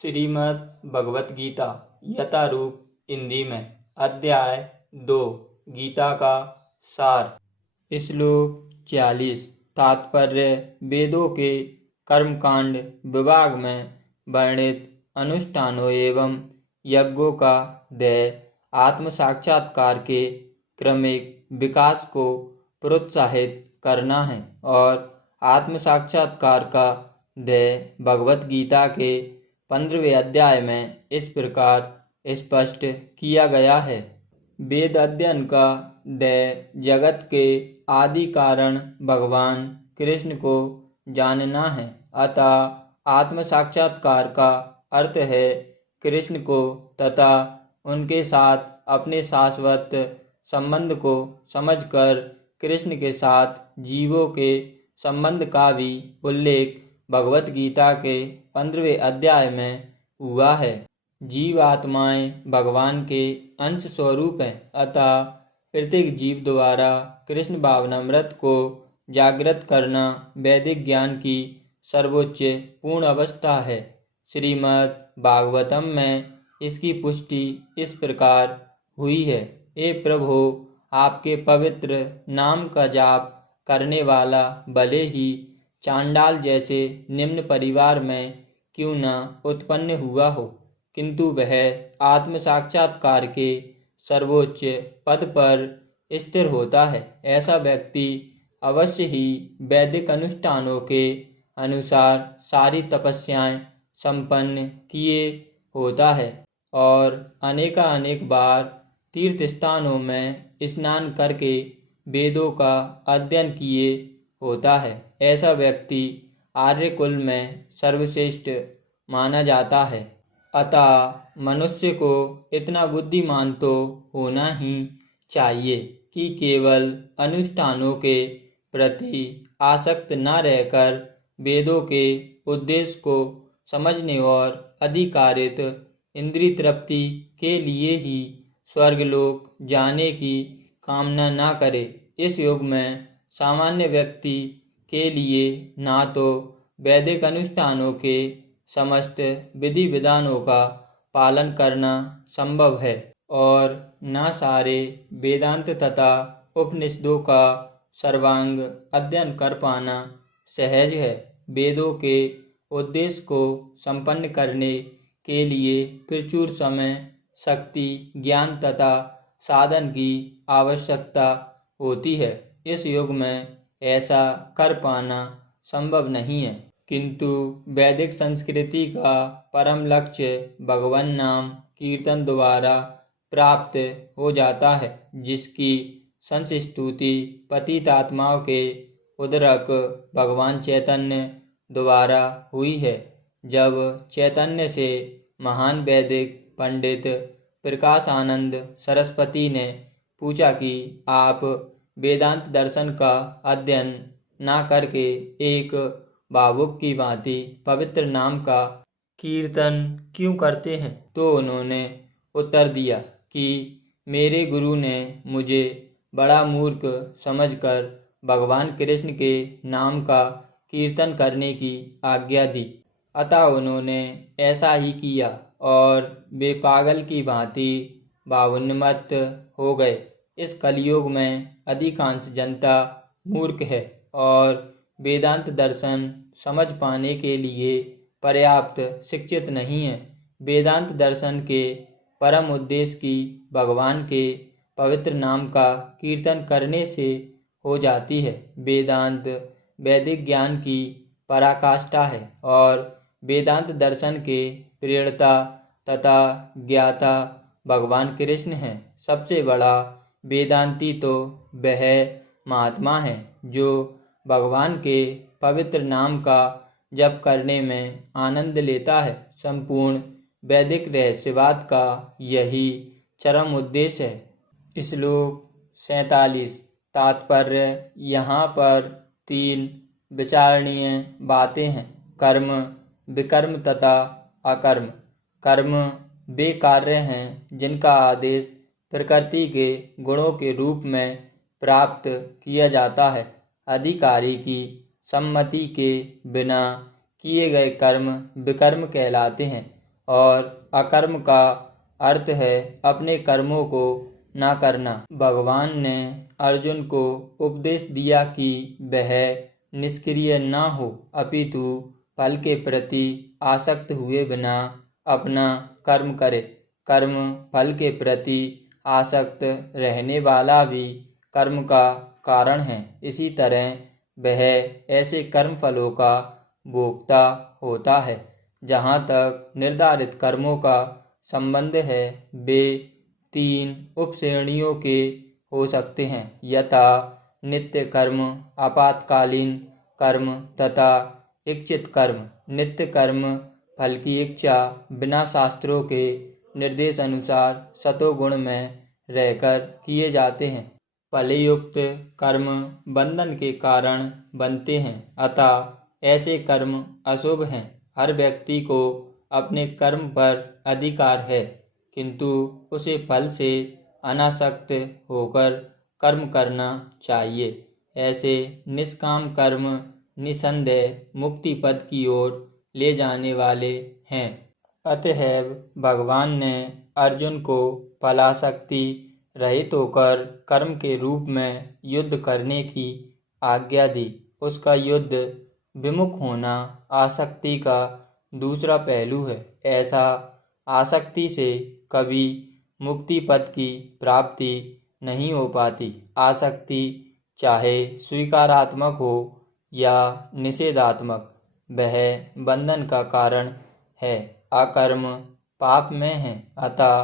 श्रीमद् भगवत गीता यथारूप हिंदी में अध्याय 2 गीता का सार। श्लोक 40। तात्पर्य: वेदों के कर्मकांड विभाग में वर्णित अनुष्ठानों एवं यज्ञों का ध्येय आत्म साक्षात्कार के क्रमिक विकास को प्रोत्साहित करना है और आत्म साक्षात्कार का ध्येय भगवत गीता के 15वें अध्याय में इस प्रकार स्पष्ट किया गया है। वेद अध्ययन का ध्येय जगत के आदि कारण भगवान कृष्ण को जानना है। अतः आत्म साक्षात्कार का अर्थ है कृष्ण को तथा उनके साथ अपने शाश्वत संबंध को समझकर कृष्ण के साथ जीवों के संबंध का भी उल्लेख भगवत गीता के 15वें अध्याय में हुआ है। जीव आत्माएं भगवान के अंश स्वरूप हैं, अतः प्रत्येक जीव द्वारा कृष्ण भावनामृत को जागृत करना वैदिक ज्ञान की सर्वोच्च पूर्ण अवस्था है। श्रीमद् भागवतम में इसकी पुष्टि इस प्रकार हुई है। हे प्रभु, आपके पवित्र नाम का जाप करने वाला भले ही चांडाल जैसे निम्न परिवार में क्यों न उत्पन्न हुआ हो, किंतु वह आत्म साक्षात्कार के सर्वोच्च पद पर स्थिर होता है। ऐसा व्यक्ति अवश्य ही वैदिक अनुष्ठानों के अनुसार सारी तपस्याएं संपन्न किए होता है और अनेक बार तीर्थ स्थानों में स्नान करके वेदों का अध्ययन किए होता है। ऐसा व्यक्ति आर्य कुल में सर्वश्रेष्ठ माना जाता है। अतः मनुष्य को इतना बुद्धिमान तो होना ही चाहिए कि केवल अनुष्ठानों के प्रति आसक्त न रहकर वेदों के उद्देश्य को समझने और अधिकारित इंद्रिय तृप्ति के लिए ही स्वर्गलोक जाने की कामना न करे। इस युग में सामान्य व्यक्ति के लिए ना तो वैदिक अनुष्ठानों के समस्त विधि विधानों का पालन करना संभव है और न सारे वेदांत तथा उपनिषदों का सर्वांग अध्ययन कर पाना सहज है। वेदों के उद्देश्य को संपन्न करने के लिए प्रचुर समय, शक्ति, ज्ञान तथा साधन की आवश्यकता होती है। इस युग में ऐसा कर पाना संभव नहीं है, किंतु वैदिक संस्कृति का परम लक्ष्य भगवान नाम कीर्तन द्वारा प्राप्त हो जाता है, जिसकी संस्तुति पतित आत्माओं के उद्धारक भगवान चैतन्य द्वारा हुई है। जब चैतन्य से महान वैदिक पंडित प्रकाश आनंद सरस्वती ने पूछा कि आप वेदांत दर्शन का अध्ययन न करके एक भावुक की भांति पवित्र नाम का कीर्तन क्यों करते हैं, तो उन्होंने उत्तर दिया कि मेरे गुरु ने मुझे बड़ा मूर्ख समझकर भगवान कृष्ण के नाम का कीर्तन करने की आज्ञा दी। अतः उन्होंने ऐसा ही किया और वे पागल की भांति भावोन्मत्त हो गए। इस कलयुग में अधिकांश जनता मूर्ख है और वेदांत दर्शन समझ पाने के लिए पर्याप्त शिक्षित नहीं है। वेदांत दर्शन के परम उद्देश्य की भगवान के पवित्र नाम का कीर्तन करने से हो जाती है। वेदांत वैदिक ज्ञान की पराकाष्ठा है और वेदांत दर्शन के प्रेरता तथा ज्ञाता भगवान कृष्ण हैं। सबसे बड़ा वेदांती तो वह महात्मा है जो भगवान के पवित्र नाम का जप करने में आनंद लेता है। संपूर्ण वैदिक रहस्यवाद का यही चरम उद्देश्य है। श्लोक 47। तात्पर्य: यहाँ पर 3 विचारणीय बातें हैं: कर्म, विकर्म तथा अकर्म। कर्म वे कार्य हैं जिनका आदेश प्रकृति के गुणों के रूप में प्राप्त किया जाता है। अधिकारी की सम्मति के बिना किए गए कर्म विकर्म कहलाते हैं। और अकर्म का अर्थ है अपने कर्मों को ना करना। भगवान ने अर्जुन को उपदेश दिया कि वह निष्क्रिय ना हो, अपितु फल के प्रति आसक्त हुए बिना अपना कर्म करे। कर्म फल के प्रति आसक्त रहने वाला भी कर्म का कारण है। इसी तरह वह ऐसे कर्म फलों का भोक्ता होता है। जहाँ तक निर्धारित कर्मों का संबंध है, वे 3 उपश्रेणियों के हो सकते हैं, यथा नित्य कर्म, आपातकालीन कर्म तथा इच्छित कर्म। नित्य कर्म फल की इच्छा बिना शास्त्रों के निर्देश अनुसार सतोगुण में रहकर किए जाते हैं। फलयुक्त कर्म बंधन के कारण बनते हैं, अतः ऐसे कर्म अशुभ हैं। हर व्यक्ति को अपने कर्म पर अधिकार है, किंतु उसे फल से अनासक्त होकर कर्म करना चाहिए। ऐसे निष्काम कर्म निसंदेह मुक्ति पद की ओर ले जाने वाले हैं। अतएव भगवान ने अर्जुन को फलासक्ति रहित होकर कर्म के रूप में युद्ध करने की आज्ञा दी। उसका युद्ध विमुख होना आसक्ति का दूसरा पहलू है। ऐसा आसक्ति से कभी मुक्ति पद की प्राप्ति नहीं हो पाती। आसक्ति चाहे स्वीकारात्मक हो या निषेधात्मक, वह बंधन का कारण है। अकर्म पाप में है, अतः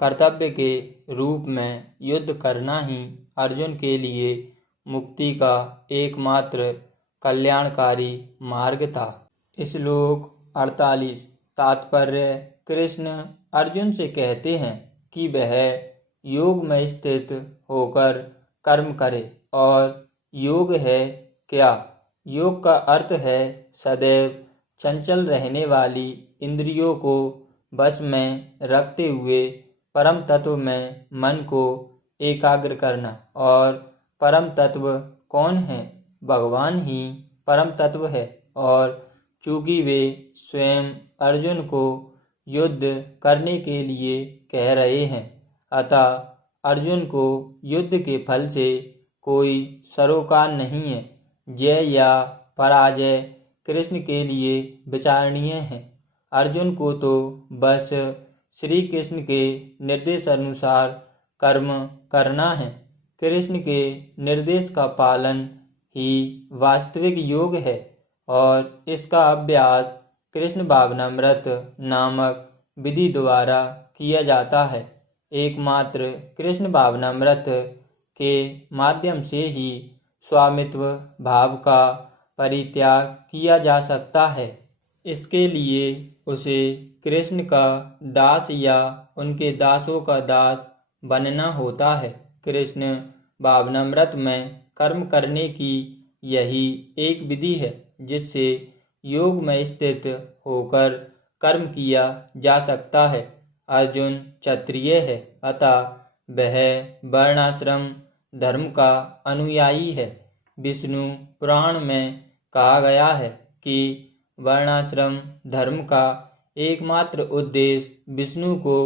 कर्तव्य के रूप में युद्ध करना ही अर्जुन के लिए मुक्ति का एकमात्र कल्याणकारी मार्ग था। श्लोक 48। तात्पर्य: कृष्ण अर्जुन से कहते हैं कि वह योग में स्थित होकर कर्म करे। और योग है क्या? योग का अर्थ है सदैव चंचल रहने वाली इंद्रियों को बस में रखते हुए परम तत्व में मन को एकाग्र करना। और परम तत्व कौन है? भगवान ही परम तत्व है। और चूंकि वे स्वयं अर्जुन को युद्ध करने के लिए कह रहे हैं, अतः अर्जुन को युद्ध के फल से कोई सरोकार नहीं है। जय या पराजय कृष्ण के लिए विचारणीय है। अर्जुन को तो बस श्री कृष्ण के निर्देश अनुसार कर्म करना है। कृष्ण के निर्देश का पालन ही वास्तविक योग है और इसका अभ्यास कृष्ण भावनामृत नामक विधि द्वारा किया जाता है। एकमात्र कृष्ण भावनामृत के माध्यम से ही स्वामित्व भाव का परित्याग किया जा सकता है। इसके लिए उसे कृष्ण का दास या उनके दासों का दास बनना होता है। कृष्ण भावनामृत में कर्म करने की यही एक विधि है जिससे योग में स्थित होकर कर्म किया जा सकता है। अर्जुन क्षत्रिय है, अतः वह वर्णाश्रम धर्म का अनुयायी है। विष्णु पुराण में कहा गया है कि वर्णाश्रम धर्म का एकमात्र उद्देश्य विष्णु को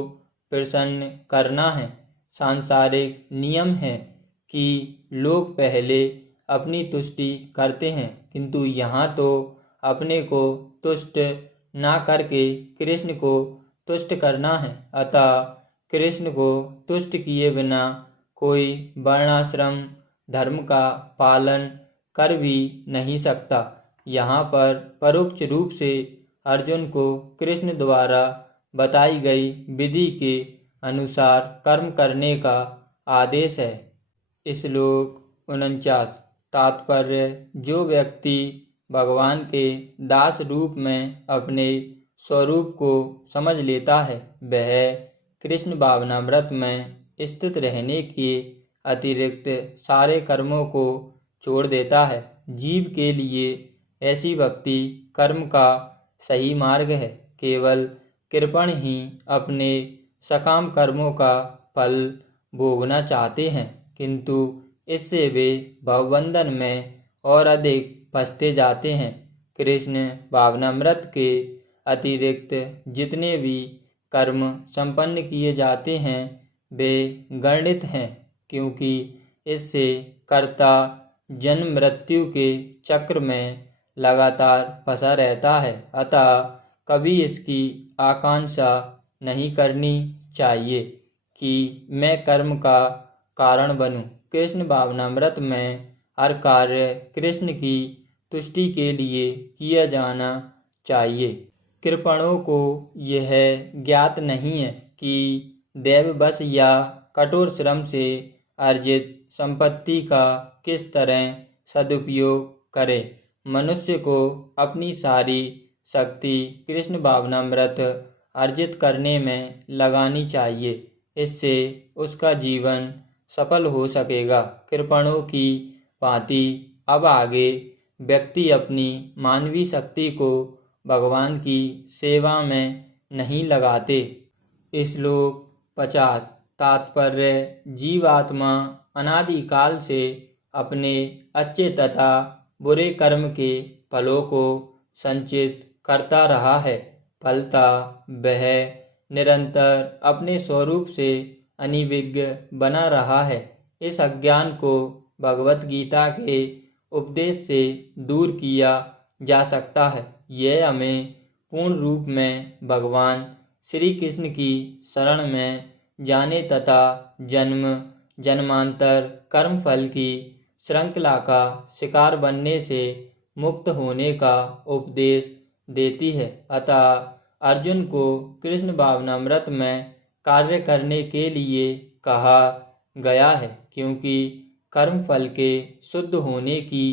प्रसन्न करना है। सांसारिक नियम है कि लोग पहले अपनी तुष्टि करते हैं, किंतु यहाँ तो अपने को तुष्ट ना करके कृष्ण को तुष्ट करना है। अतः कृष्ण को तुष्ट किए बिना कोई वर्णाश्रम धर्म का पालन कर भी नहीं सकता। यहाँ पर परोक्ष रूप से अर्जुन को कृष्ण द्वारा बताई गई विधि के अनुसार कर्म करने का आदेश है। श्लोक 49। तात्पर्य: जो व्यक्ति भगवान के दास रूप में अपने स्वरूप को समझ लेता है, वह कृष्ण भावनामृत में स्थित रहने के अतिरिक्त सारे कर्मों को छोड़ देता है। जीव के लिए ऐसी भक्ति कर्म का सही मार्ग है। केवल कृपण ही अपने सकाम कर्मों का फल भोगना चाहते हैं, किंतु इससे वे भवबंधन में और अधिक फंसते जाते हैं। कृष्ण भावनामृत के अतिरिक्त जितने भी कर्म संपन्न किए जाते हैं वे गणित हैं, क्योंकि इससे कर्ता जन्म मृत्यु के चक्र में लगातार फंसा रहता है। अतः कभी इसकी आकांक्षा नहीं करनी चाहिए कि मैं कर्म का कारण बनूं। कृष्ण भावनामृत में हर कार्य कृष्ण की तुष्टि के लिए किया जाना चाहिए। कृपणों को यह ज्ञात नहीं है कि दैववश या कठोर श्रम से अर्जित संपत्ति का किस तरह सदुपयोग करे। मनुष्य को अपनी सारी शक्ति कृष्ण भावनामृत अर्जित करने में लगानी चाहिए। इससे उसका जीवन सफल हो सकेगा। कृपणों की भांति अब आगे व्यक्ति अपनी मानवीय शक्ति को भगवान की सेवा में नहीं लगाते। श्लोक 50। तात्पर्य: जीवात्मा अनादिकाल से अपने अच्छे तथा बुरे कर्म के फलों को संचित करता रहा है। फलतः वह निरंतर अपने स्वरूप से अनिविज्ञ बना रहा है। इस अज्ञान को भगवत गीता के उपदेश से दूर किया जा सकता है। यह हमें पूर्ण रूप में भगवान श्री कृष्ण की शरण में जाने तथा जन्म जन्मांतर कर्म फल की श्रृंखला का शिकार बनने से मुक्त होने का उपदेश देती है। अतः अर्जुन को कृष्ण भावनामृत में कार्य करने के लिए कहा गया है, क्योंकि कर्म फल के शुद्ध होने की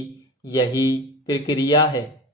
यही प्रक्रिया है।